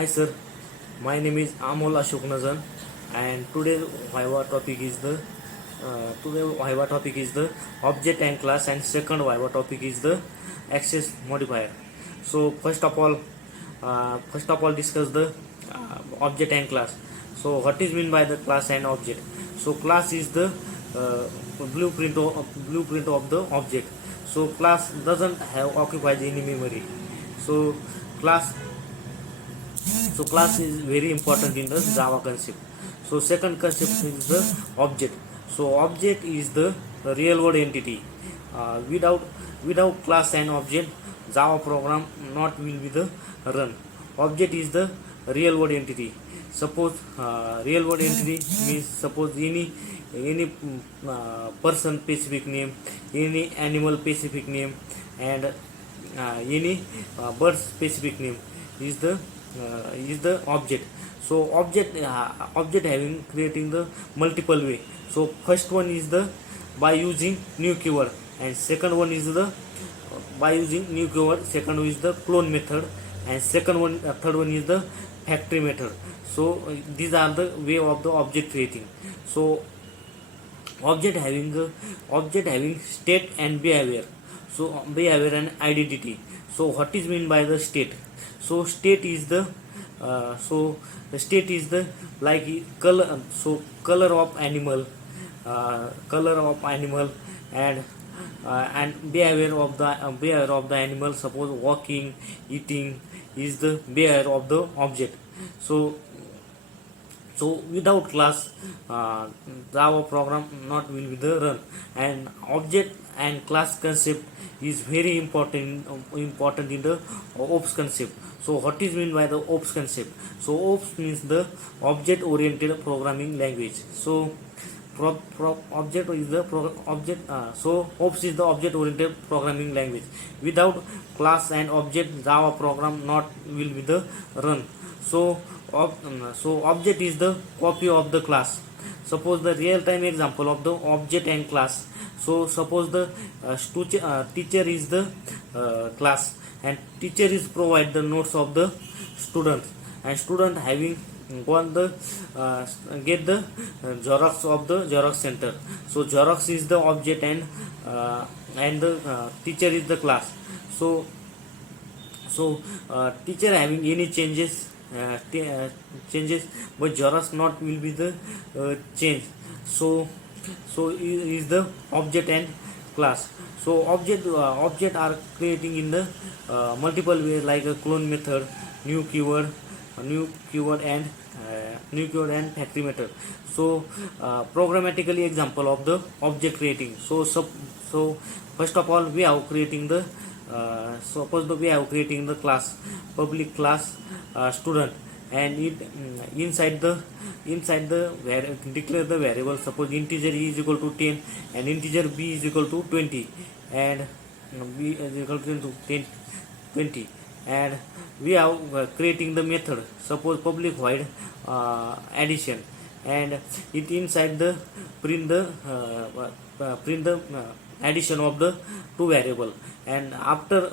Hi sir, my name is Amol Ashok Nazan, and today Viva topic is the object and class, and second Viva topic is the access modifier. So first of all discuss the object and class. So what is mean by the class and object? So class is the uh, blueprint of the object. So class doesn't have occupies any memory. So class so class is very important in the Java concept. So second concept is the object. So object is the real world entity. Without class and object, Java program not will be the run. Object is the real world entity. Suppose real world entity means suppose any person specific name, any animal specific name, and any bird specific name is the object. So object having creating the multiple way. So first one is the by using new keyword, and second one is the by using new keyword, second one is the clone method, and third one is the factory method. So these are the way of the object creating. So object having state and behavior. So behavior and identity. So what is mean by the state? So state is the the state is the like color. So color of animal, and behavior of the animal. Suppose walking, eating is the behavior of the object. So without class, Java program not will be the run. And object and class concept is very important in the ops concept. So what is mean by the ops concept? So ops means the object oriented programming language. So object is the object. So ops is the object oriented programming language. Without class and object, Java program not will be the run. So object is the copy of the class. Suppose the real time example of the object and class. So suppose the teacher is the class, and teacher is provide the notes of the student, and student having gone the get the Xerox of the Xerox center. So Xerox is the object, and the teacher is the class. So teacher having any changes, but Xerox not will be the change. So is the object and class. So object are creating in the multiple way, like a clone method, new keyword, new keyword and factory method. So programmatically example of the object creating. So first of all we have creating the suppose we have creating the class, public class student, and inside the declare the variable. Suppose integer is equal to 10, and integer b is equal to 20, and b is equal to 10 20, and we are creating the method. Suppose public void addition, and it inside the print the addition of the two variable. And after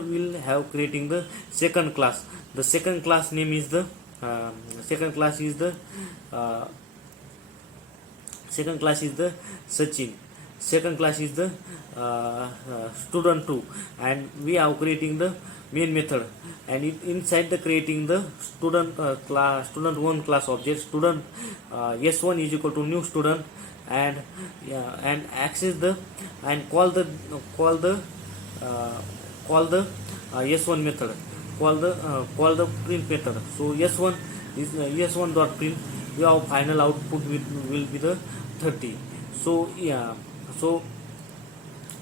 we'll have creating the second class. The second class name is the uh, second class is the Sachin. Second class is the student 2, and we are creating the main method, and inside the creating the student 1 class object. Student s1 is equal to new student, and access the and call the uh, s1 method, call the print method. So s1 is s1 dot print. Your final output will be the 30. So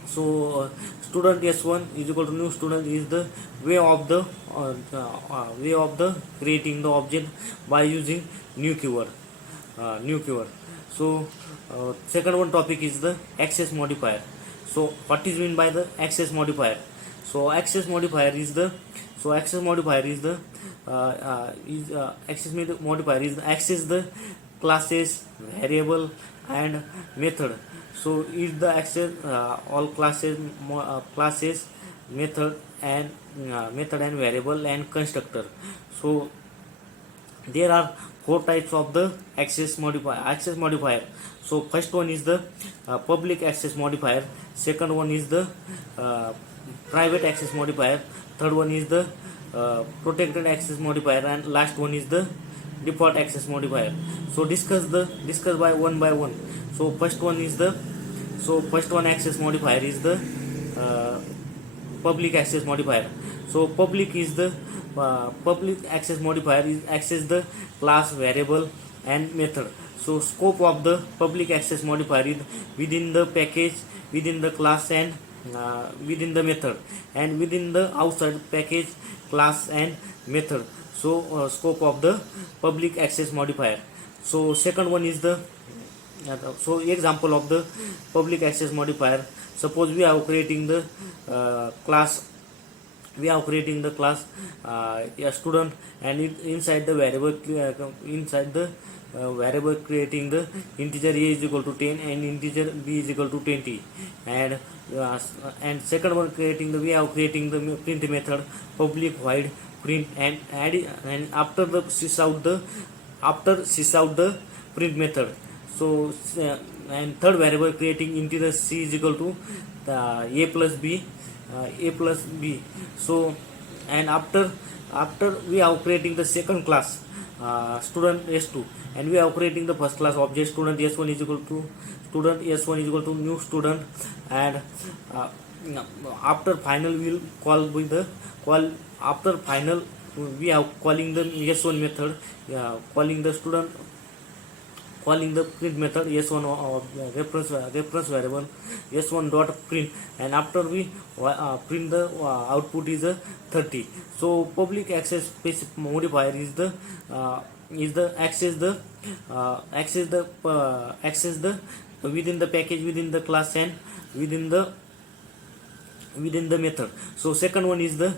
so student s1 is equal to new student is the way of the creating the object by using new keyword. So second one topic is the access modifier. So what is mean by the access modifier? So access modifier is the access the classes, variable, and method. So is the access all classes, method and variable and constructor. So there are four types of the access modifier. So first one is the public access modifier, second one is the uh, private access modifier, third one is the protected access modifier, and last one is the default access modifier. So discuss by one. So first one access modifier is the uh, public access modifier. So public access modifier is access the class, variable and method. So scope of the public access modifier is within the package, within the class and within the method, and within the outside package, class and method. So scope of the public access modifier. So second one is the so example of the public access modifier. Suppose we are creating the class, a student, and inside the variable creating the integer a is equal to 10 and integer b is equal to 20, and second one we are creating the print method public void print, and after sys out the print method. So and third variable creating integer c is equal to a plus b. So and after we are creating the second class student s2, and we are creating the first class object student s1 is equal to new student, and uh, after final we will after final we are calling the s1 method, calling the print method s1 reference variable s1 dot print, and after we print the output is a 30. So public access specific modifier is the access the within the package, within the class and within the method. So second one is the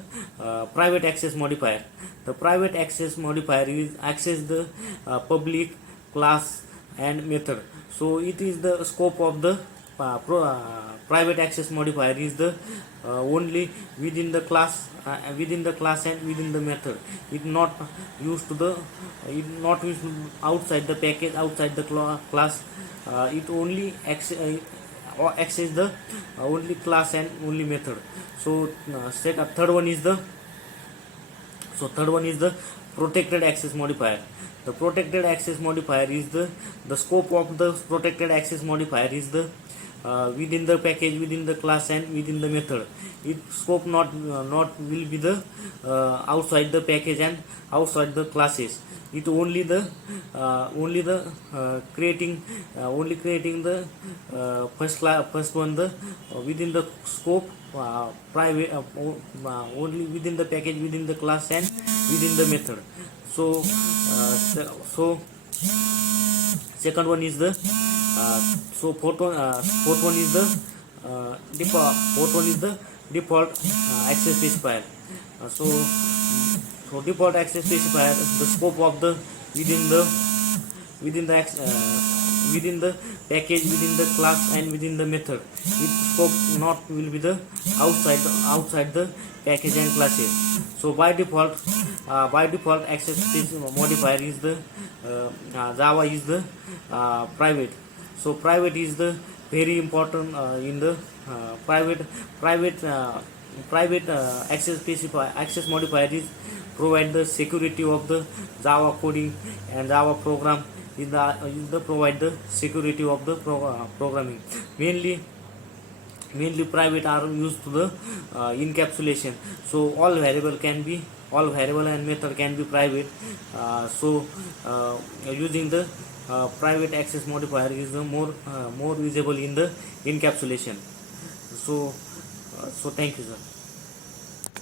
private access modifier. The private access modifier is access the public, class and method. So it is the scope of the private access modifier is the only within the class and within the method. It not used outside the package, outside the class. It only access the only class and only method. So third one is the protected access modifier. The protected access modifier is the scope of the protected access modifier is the within the package, within the class and within the method. Its scope not will be the outside the package and outside the classes. It only the creating the first one the within the scope, private only within the package, within the class and within the method. So second one is the fourth one is the default access specifier. So default access specifier, the scope of the within the package, within the class and within the method. Its scope not will be the outside the package and classes. So by default access modifier is the Java is the private. So private is the very important in the private access modifier is provide the security of the Java coding and Java program is the provide the security of the programming. Mainly private are used to the encapsulation. So all variable and method can be private. Using the private access modifier is the more usable in the encapsulation. So thank you, sir.